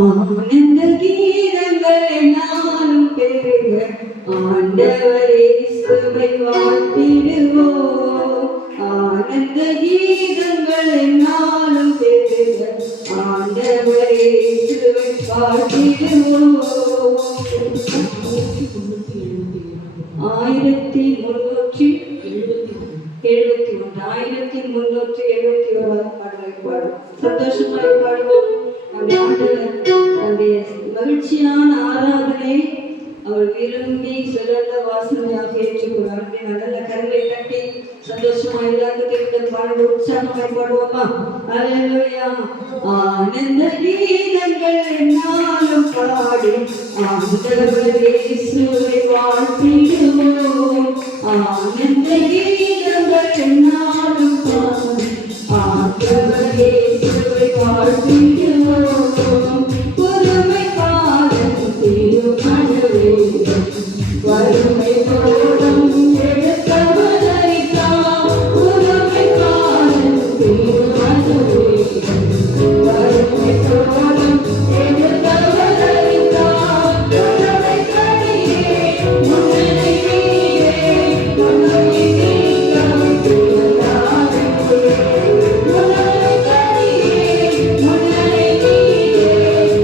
ஆனந்த கீதங்கள் என்னாலும் பெருக ஆண்டவரே சுவை வாழ்த்திடுவோம். ஆனந்த கீதங்கள் என்னாலும் பெருக ஆண்டவரே சுவை வாழ்த்திடுவோம். 1371 பாடலை பாடும். சந்தோஷமாய் பாடுவோம். நம்முடைய மகிழ்ச்சியான ஆராதனை அவர் விரும்பி சிறந்த வாசனையாக ஏற்றுக்கொள்வார். நல்ல கரங்களை தட்டி சந்தோஷமா எல்லாத்துக்கும் பாடு உற்சாகமாய் பாடுவோமா? அல்லேலூயா. ஆனந்த கீதங்கள் என்னாலும் பாடி ஆண்டவரே இயேசுவை வாழ்த்திடுவோம். ஆனந்த கீதங்கள் என்னாலும் பாடி ஆண்டவரே இயேசுவை வாழ்த்திடுவோம். பொறுமை காலம் திருமணவே வறுமை தோடம் எடுத்தவரைக்கா பொறுமை காலம் திருமணவே வறுமை தோடம் எடுத்தவரைக்கா பொறுமை கடியே முன்னணி நீரே முன்னணி நீக்கம் திருநாளே முன்னணி கடியே முன்னணி நீரே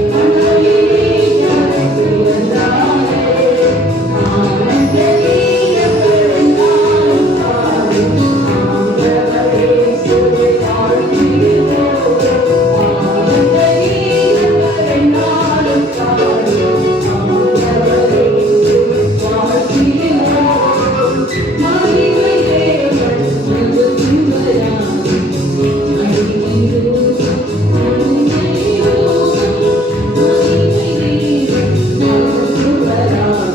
முன்னணி நீக்கம் திருநாளே. ஆனந்த கீதங்கள் நாளும் பாடி ஆண்டவரே சுவை வாழ்த்திடுவோம். ஆனந்த கீதங்கள் நாளும் பாடி ஆண்டவரே சுவை வாழ்த்திடுவோம். மகிமை தேவன் மகிழ்ச்சிவராய்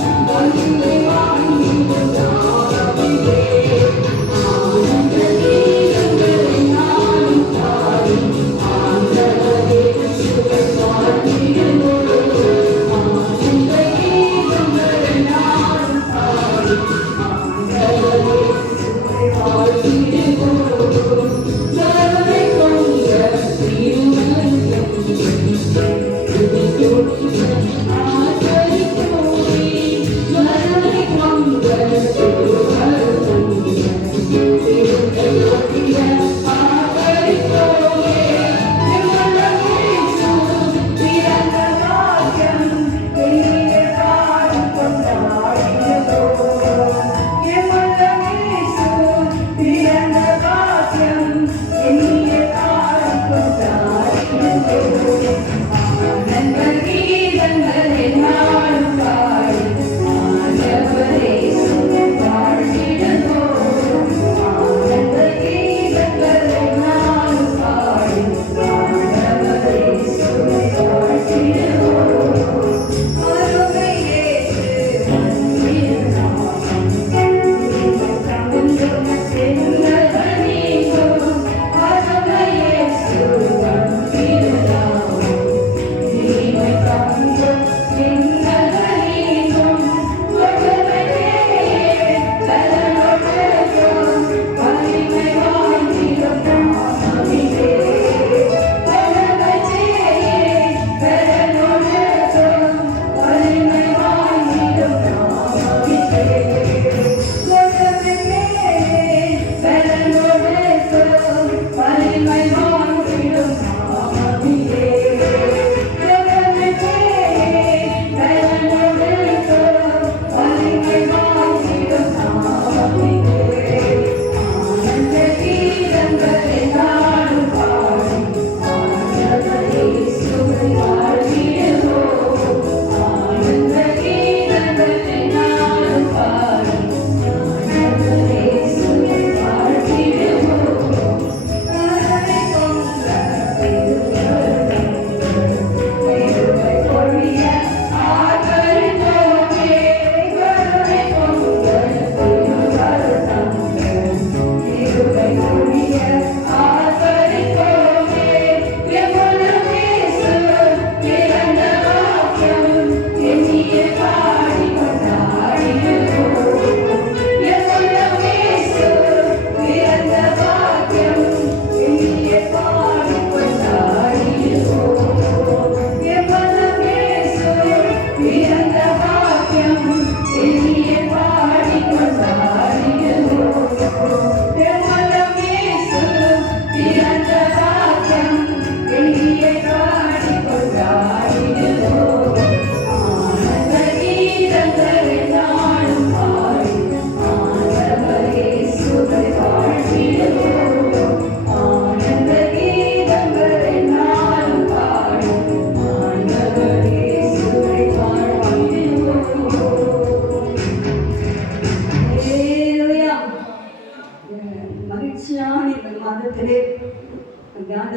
மகிமையோடும் மகிமையோடும் மகிமை தேவன் மகிழ்ச்சிவராய் மகிமையோடும் மகிழ்ச்சிவராய் உலகமாக நிகழும்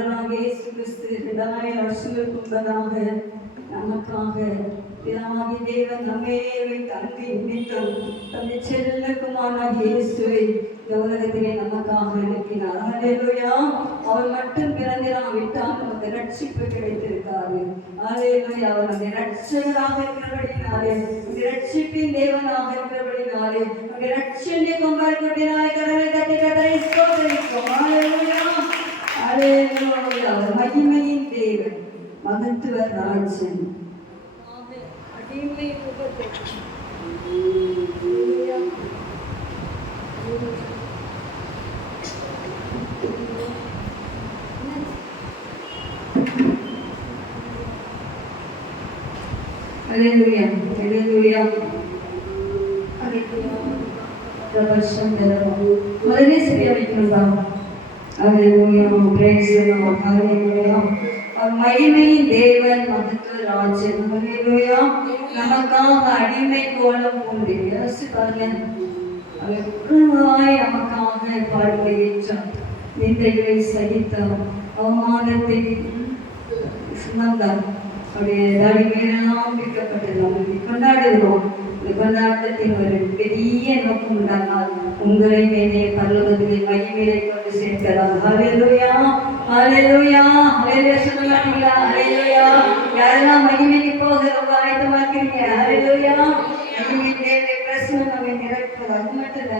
நாதனாக இயேசு கிறிஸ்து 2000 வருஷங்களுக்கு முன்பதாக நமக்காக பிதாவாகிய தேவன் நம்மே வைத்து அன்பை நிமித்தம் தம்முடைய செல்ல குமாரனாகிய இயேசுவை இந்த உலகத்திலே நமக்காக அனுப்பினார். ஹல்லேலூயா. அவர் மட்டும் பிறந்திராவிட்டால் நமக்கு ரட்சிப்பு கிடைத்திருக்காது. ஹல்லேலூயா. அவர் நம்முடைய ரட்சகராக இருக்கிறபடினாலே, நம்முடைய ரட்சிப்பின் தேவனாக இருக்கிறபடினாலே, நம்முடைய ரட்சணிய கொண்டாடுகிறபடினாலே கடலை தட்டி கத்தரை ஸ்தோத்திரிக்கிறோம். ஹல்லேலூயா. ஹல்லேலூயா. அவர் மகிமையின் தேவன், மகத்துவ ராஜன். அடிமை முகத்தை Hallelujah. Hallelujah. முதலே சரியா வைக்கணும். Hallelujah. Praise the Lord. Hallelujah. மகிமையின் தேவன், மகத்துவ ராஜன். Hallelujah. நமக்காக அடிமை கோலம் பூண்டு யோசிப்பாங்க. அவர் குழுவாய் நமக்காக பாடுகளை ஏற்றார், நிந்தைகளை சகித்தார், அவமானத்தை சுமந்தார். அவருடைய அடிமையெல்லாம் பிடிக்கப்பட்டது. நம்ம கொண்டாடுகிறோம். இந்த கொண்டாட்டத்தின் ஒரு பெரிய நோக்கம் உண்டானால் உங்களை மேலே பரலோகத்திலே மகிமையை கொண்டு சேர்க்கிறார். ஹல்லேலூயா. ஹல்லேலூயா. ஹல்லேலூயா சொல்லுவாங்களா? ஹல்லேலூயா. யாரெல்லாம் மகிமைக்கு போக ரொம்ப ஆயத்தமா இருக்கீங்க? ஹல்லேலூயா. மகிமையின் தேவனுடைய பிரசன்னம் நம்மை நிரப்புகிறது. அது மட்டும் இல்லை,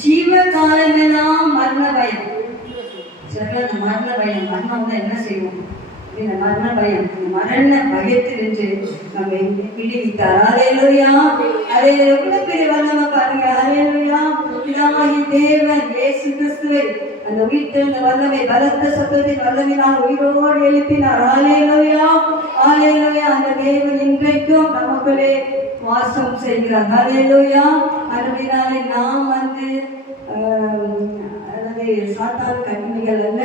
ஜீவ காலமெல்லாம் மரண பயம். சில அந்த மரண பயம், மரணம் தான் என்ன செய்வோம்? இந்த மரண பயம், இந்த மரண பயத்திலிருந்து நம்மை விடுவித்தார். ஹல்லேலூயா. அதை எவ்வளவு பெரிய வல்லமை பாருங்க. ஹல்லேலூயா. பிதாவாகிய தேவன் இயேசு கிறிஸ்துவை அந்த உயிர்த்தெழுந்த வல்லமை, பலத்த சத்தத்தின் வல்லமையினால் உயிரோடு எழுப்பினார். ஹல்லேலூயா. ஹல்லேலூயா. அந்த தேவன் இன்றைக்கும் நமக்குள்ளே வாசம் செய்கிறார். ஹல்லேலூயா. அதனாலே நாம் சாத்தான் கண்ணிகள் அல்ல,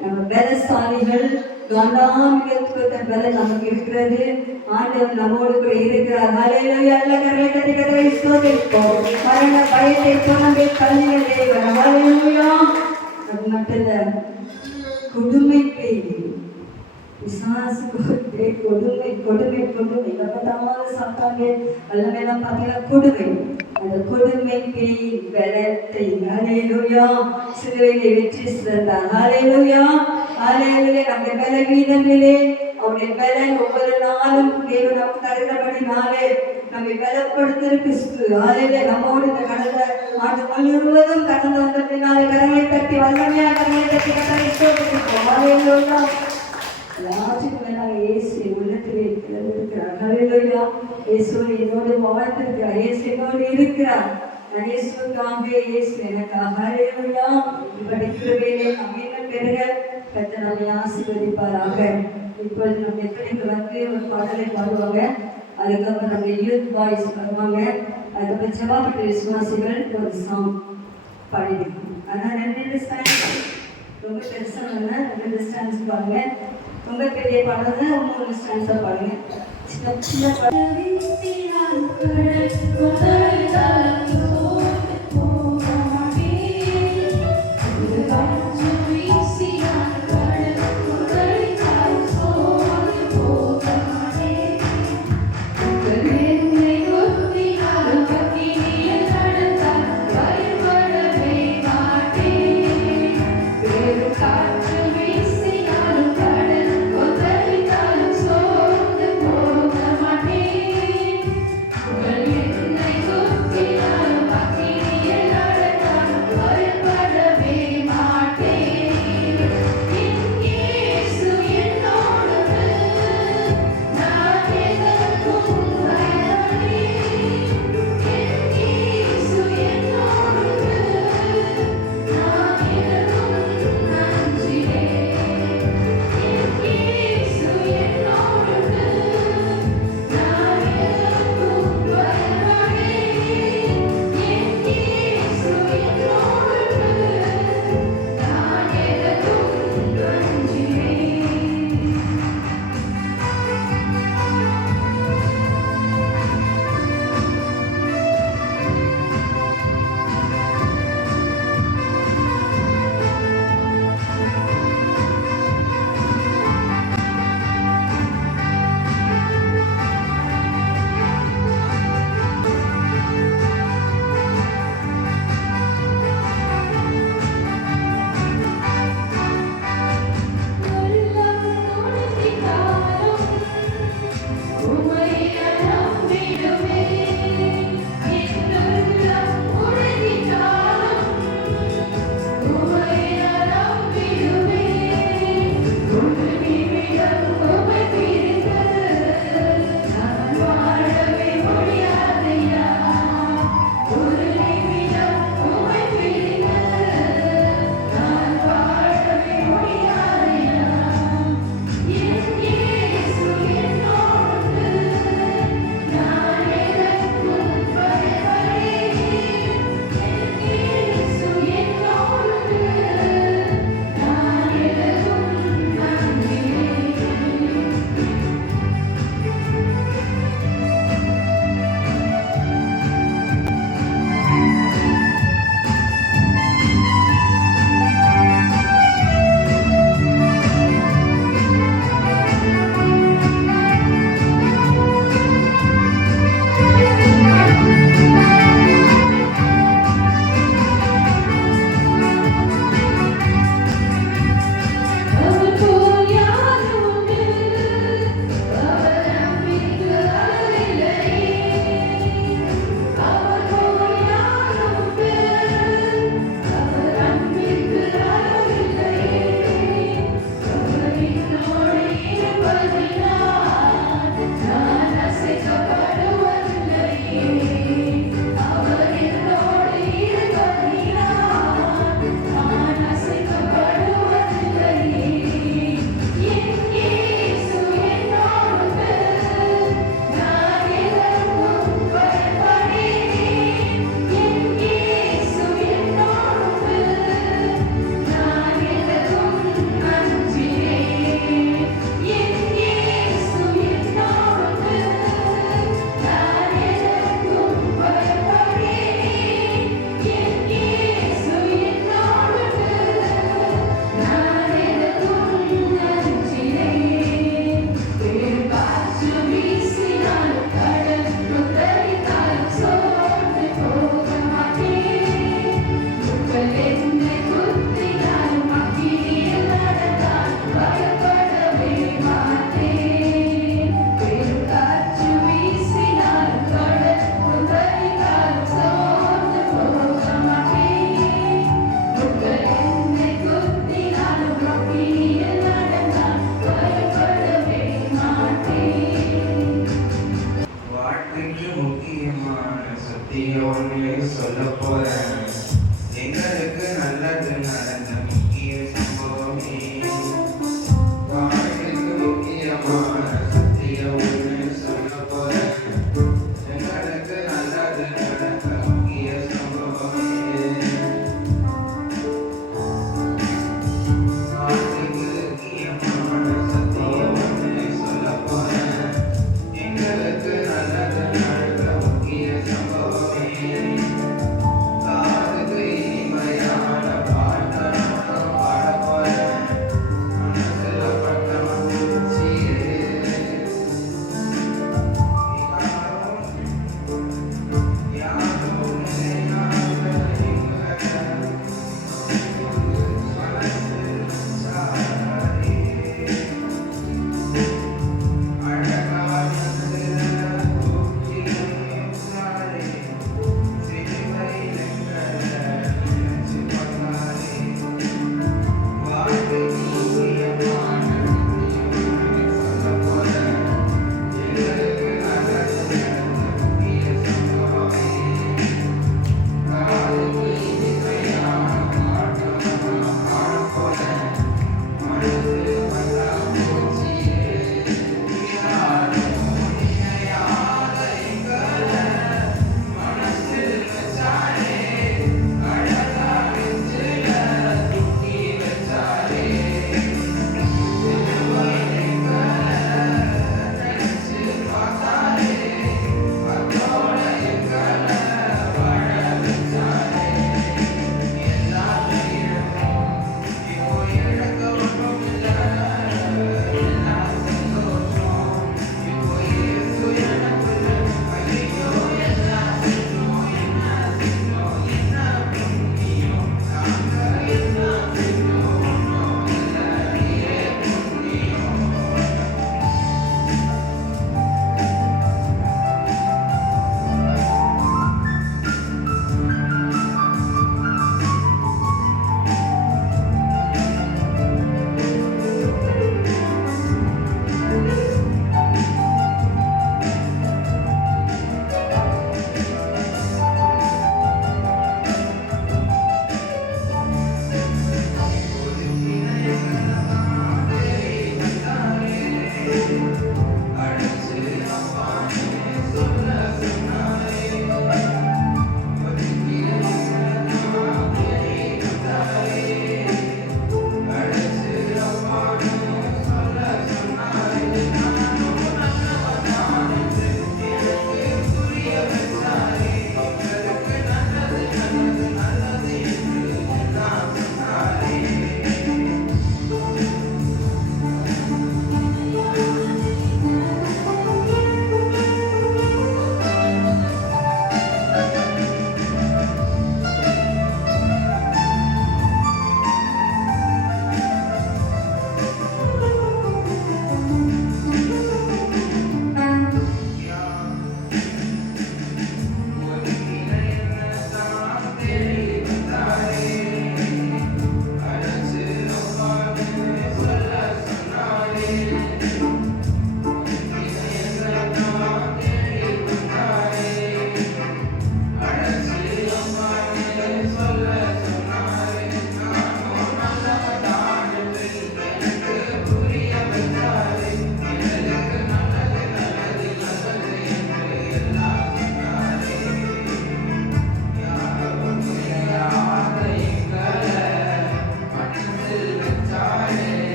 நம்ம பலசாலிகள். காண்டாமிகத்துவத்தின் பல நமக்கு இருக்கிறது. ஆண்டவர் நம்மோடு கூட இருக்கிறார். ஹல்லேலூயா. எல்லா கரங்களை தட்டி கத்தரை ஸ்தோத்திரிப்போம். மரண பயத்தை புறம்பே தள்ளிய தேவன். ஹல்லேலூயா. அது மட்டும் இல்ல, கொடுமை பேய், பிசாசு கொடுமை கொடுமை கொடுமை எப்பதாவது சாத்தாங்க வல்லமையெல்லாம் பார்த்தீங்கன்னா கொடுமை. அந்த கொடுமை பேய் பலத்தை ஹல்லேலூயா சிலுவையிலே வெற்றி சிறந்தார். ஹல்லேலூயா. ஹல்லேலூயா. நம்முடைய பலவீனங்களிலே அவருடைய பலன் ஒவ்வொரு நாளும் தேவன் நமக்கு தருகிறபடினாலே நம்மை பலப்படுத்துகிற கிறிஸ்து. ஹல்லேலூயா. நம்மோடு இந்த கடந்த ஆண்டு முழுவதும் கடந்து வந்ததினாலே கரங்களை தட்டி வல்லமையா கரங்களை தட்டி கரங்களை ஸ்தோத்திரிப்போம். ஹல்லேலூயா. எல்லாத்துக்கும் மேலாக இயேசு உள்ளத்திலே இருக்கிறார். ஹல்லேலூயா. இயேசு என்னோடு வாழ்ந்திருக்கிறார். இயேசு என்னோடு இருக்கிறார். நான் இயேசுக்காக, இயேசு எனக்காக. ஹல்லேலூயா. இப்படி கிருபையிலே நாம் இன்னும் பெருக கர்த்தர் நம்மை ஆசீர்வதிப்பாராக. இப்பொழுது நம்ம பிள்ளைங்க வந்து ஒரு பாடலை பாடுவாங்க. அதுக்கப்புறம் நம்ம யூத் பாய்ஸ் வருவாங்க. அதுக்கப்புறம் செவ்வாப்பட்டு விசுவாசிகள் ஒரு சாங் பாடிருக்கோம். ஆனால் 2 ஸ்டாண்ட்ஸ் ரொம்ப பெருசாக இல்லைன்னா 2 ஸ்டாண்ட்ஸ் பாருங்க. ரொம்ப பெரிய பாடுறது 3 ஸ்டாண்ட்ஸாக பாடுங்க. சின்ன சின்ன Hallelujah.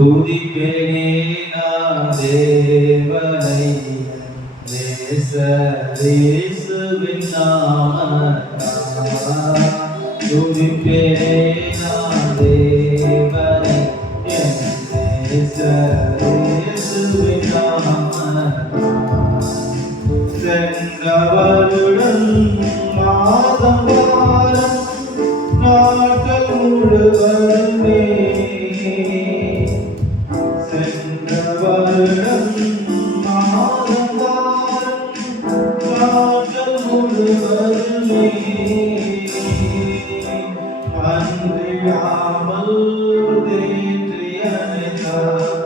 துதிப்பேனே நான் தேவனை நேசரேசுவின் நாமத்தால். துதிப்பேனே நான் தேவனை என் நேசரேசுவின் நாமத்தால். சென்ற வருடம் மாதம் வாரம் நாட்கள் முழுவதுமே சென்ற வருடம் மாதம் வாரம் நாட்கள் முழுவதுமே அன்றியாமல் தேற்றி அணைத்தார்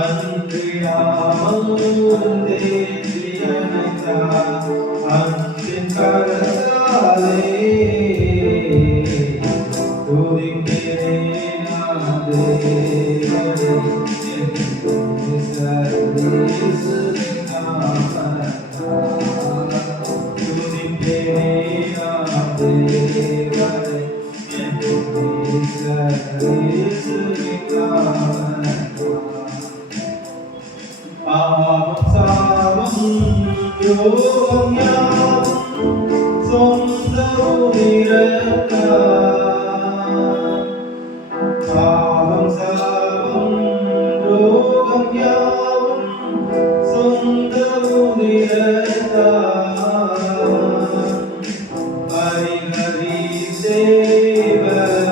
அன்றியாமல் தேற்றி அணைத்தார் அன்பின் கரத்தாலே துதிக்கிறேன் நான் தேவனை என் நேசரேசுவின் நாமத்தால். துதிக்கிறேன் நான் தேவனை என் நேசரேசுவின் நாமத்தால். பாவம் சாபம் யோகம் யாவும் சொந்த உயிரத்தால். பாவம் சாபம் யோகம் யாவும் சொந்த உயிரத்தால். ஹரிஹரி தேவனலிதா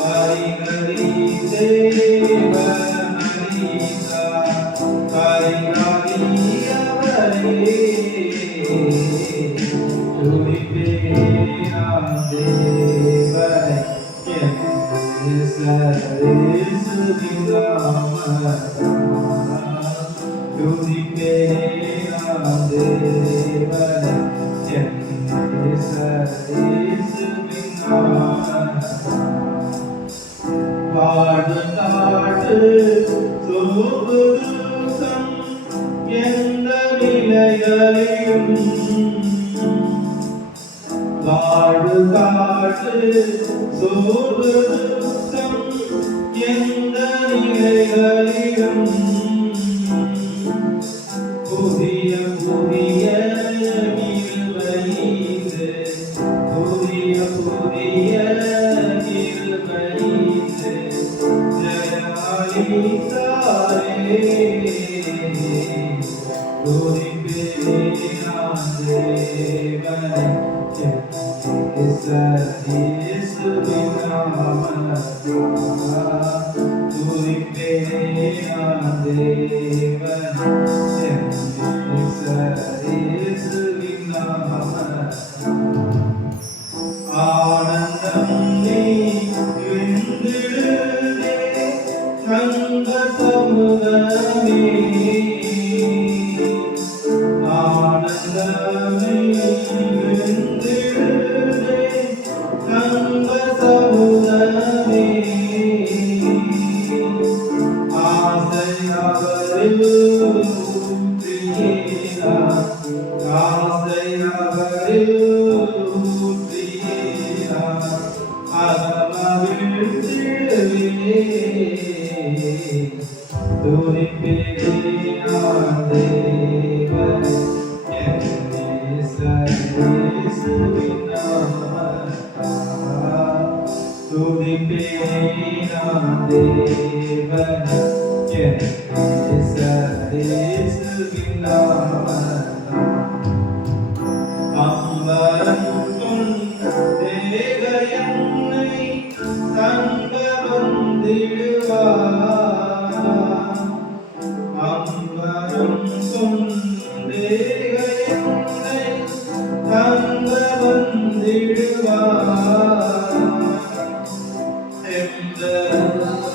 ஹரிஹரி தேவனலிதா ஹரிஹரி அவரே. துதிப்பேன் நான் தேவனை என் நேசரேசுவின் நாமத்தால். துதிப்பேன் நான் தேவனை என் நேசரேசுவின் நாமத்தால். பாடு காட்டு சோர்வு துக்கம் எந்த நிலையிலும் பாடு காட்டு சோர்வு துக்கம் எந்த நிலைகளிலும் புதிய புதிய கிருபையிலே புதிய புதிய கிருபையிலே ஜெயமளித்தாரே. துதிப்பேன் நான் தேவனை என் நேசரேசுவின் நாமத்தால். துதிப்பேன் நான் தேவனை என் நேசரேசுவின் நாமத்தால். ஆனந்தம் நீ விந்திடுதே சங்க சமுதமே ஆனந்தமே விந்திடுதே சங்க சமுதமே ஆசையவரில் ஊற்றியேனா ஆசையவரில் ஊற்றியேனா அகமகிழ்ந்திடுவே. துதிப்பேன் நான் தேவனை என் நேசரேசுவின் நாமத்தால். துதிப்பேன் நான் தேவனை என் நேசரேசுவின் நாமத்தால். அம்பரம் கொண்டேக என்னை தங்க வந்திடுவார். அம்பரம் கொண்டேக என்னை தங்க வந்திடுவார்.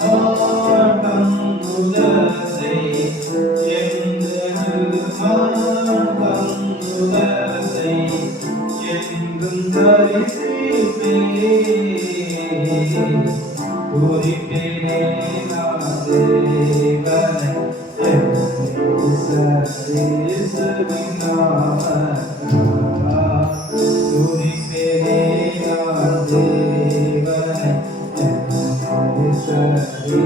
எந்தமாட்டம் முதலை எந்தமாட்டம் முதலை எங்கும் தரிசிப்பேன். துதிப்பேன் நான் தேவனை என் நேசரேசுவின் நாமத்தால். துதிப்பேன் நான் தேவனை என் நேசரேசுவின்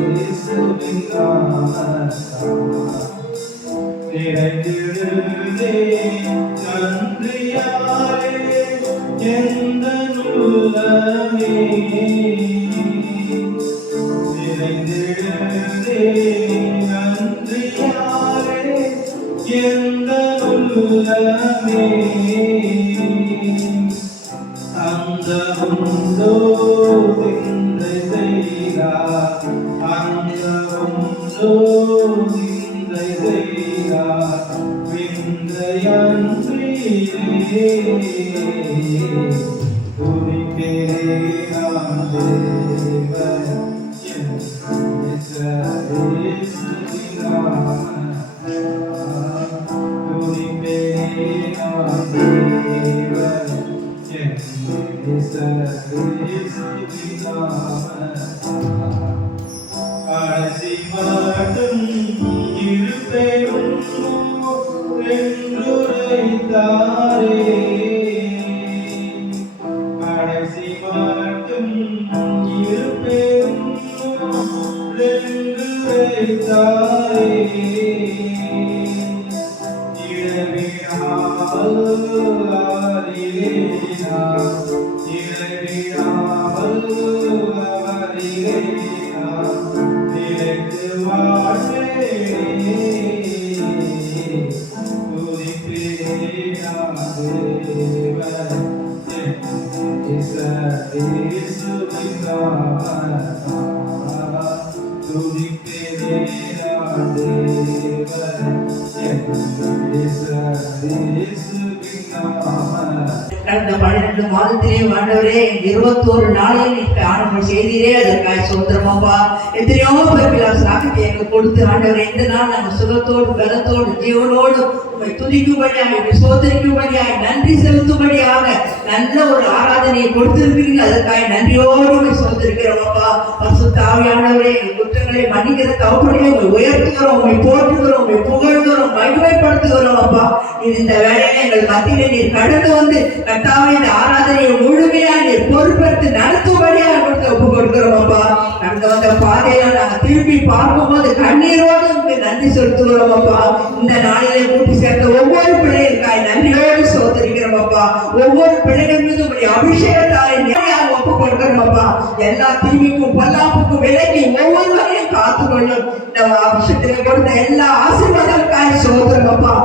நிறைந்திடுதே நன்றியாலே எந்தன் உள்ளமே. நிறைந்திடுதே நன்றியாலே எந்தன் உள்ளமே. அந்த உண்டோ சிந்தை செய்தார், அந்த உண்டோ சிந்தை செய்தார், விந்தையன்றியே துதிக்கிறேன் நான் தேவன் என் இயேசுவின் நாமத்தால். துதிக்கிறேன் நான் தேவன் என் இயேசுவின் நாமத்தால். கடைசி மட்டும் இருப்பேன் என்றுரைத்தாரே. கடைசி மட்டும் இருப்பேன் என்றுரைத்தாரே. இடைவிடாமல் அறிகிறேன், இடைவிடாமல் அறிகிறேன், நிலைத்து வாழ்வேன். துதிப்பேன் நான் தேவன் என் இயேசுவின் நாமத்தால். துதிப்பேன் நான் தேவன் என் இயேசுவின் நாமத்தால். கடந்த 12 மாதத்திலே ஆண்டவரே 21 நாளில் நீங்க ஆரம்பம் செய்தீரே, அதற்காக சோத்திரம் அப்பா. எத்தனையோ பேர் சாக்கு எங்க கொடுத்து ஆண்டவரே இந்த நாள் நாங்கள் சுகத்தோடு பலத்தோடு ஜீவனோடு உண்மை துதிக்கும்படியாக சோதரிக்கும்படியாக நன்றி செலுத்தும்படியாக நல்ல ஒரு ஆராதனையை கொடுத்திருக்கிறீங்க. அதற்காக நன்றியோடு சோதரிக்கிறோம் அப்பா. பரிசுத்த ஆவியானவரே எங்கள் குற்றங்களை மன்னிக்கிற தவறுகளை உங்களை உயர்த்துகிறோம், உங்களை போற்றுகிறோம், உங்களை புகழ்கிறோம், மகிமைப்படுத்துகிறோம் அப்பா. இது இந்த வேலையை எங்கள் மத்தியிலே நீர் கடந்து வந்து கர்த்தாவே இந்த ஆராதனையை முழுமையா நீர் பொறுப்பெடுத்து நடத்தும்படியாக கொடுத்து ஒப்பு கொடுக்கிறோம் அப்பா. கடந்து வந்த பாதையில நாங்கள் திரும்பி பார்க்கும்போது கண்ணீரோடு நன்றி செலுத்துகிறோம் அப்பா. இந்த நாளிலே கூட்டி சேர்ந்த ஒவ்வொரு பிள்ளைகளுக்காய் நன்றியோடு சோதரிக்கிறோம் அப்பா. ஒவ்வொரு பிள்ளைகள் மீது உங்களுடைய அபிஷேகத்தாய் நேராக ஒப்பு கொடுக்கிறோம் அப்பா. எல்லா தீமைக்கும் பொல்லாப்புக்கும் விலகி ஒவ்வொருவரையும் காத்துக்கொள்ளும். இந்த அபிஷேகத்திலே கொடுத்த எல்லா ஆசீர்வாதங்களுக்காய் சோதரம் அப்பா.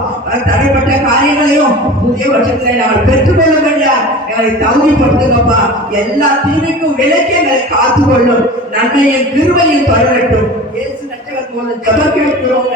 தடைப்பட்ட காரியங்களையும் புதிய வருஷத்திலே நாங்கள் பெற்றுக்கொள்ளும்படியா எங்களை தகுதிப்படுத்துங்கப்பா. எல்லா தீமைக்கும் விலக்கி எங்களை காத்துக்கொள்ளும். நன்மையும் கிருபையும் தொடரட்டும். இயேசு ரட்சகர் மூலம் ஜெபம் கேட்கிறோம்.